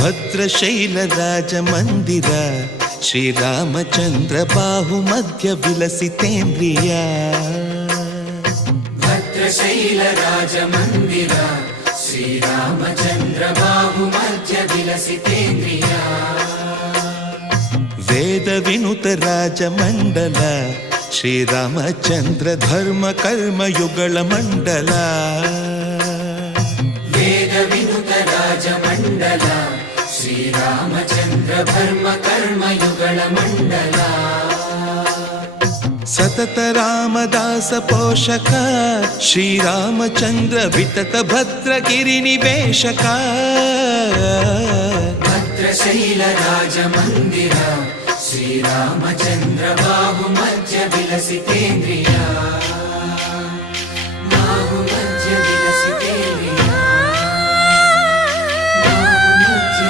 ಭದ್ರಶೈಲ ರಾಜ ಮಂದಿರ ಶ್ರೀರಾಮಚಂದ್ರ ಬಾಹು ಮಧ್ಯ ವಿಲಸಿತೇಂದ್ರಿಯ. ಭದ್ರಶೈಲ ರಾಜ ಮಂದಿರ ಶ್ರೀರಾಮಚಂದ್ರ ಬಾಹು ಮಧ್ಯ ವಿಲಸಿತೇಂದ್ರಿಯ. ವೇದ ವಿನುತ ರಾಜ ಮಂಡಲ ಶ್ರೀರಾಮಚಂದ್ರ ಧರ್ಮ ಕರ್ಮ ಯುಗಳ ಮಂಡಲ. ವೇದ ವಿನುತ ರಾಜ ಮಂಡಲ ಶ್ರೀರಾಮಚಂದ್ರ ಧರ್ಮ ಕರ್ಮ ಯುಗಳ ಮಂಡಲ. ಸತತ ರಾಮದಾಸ ಪೋಷಕ ಶ್ರೀರಾಮಚಂದ್ರ ವಿತತ ಭದ್ರಗಿರಿ ನಿವೇಶಕ. ಭದ್ರಶೈಲ ರಾಜ ಮಂದಿರ ಶ್ರೀರಾಮಚಂದ್ರ ಬಾಹು ಮಧ್ಯ ವಿಲಸಿತೇಂದ್ರಿಯ.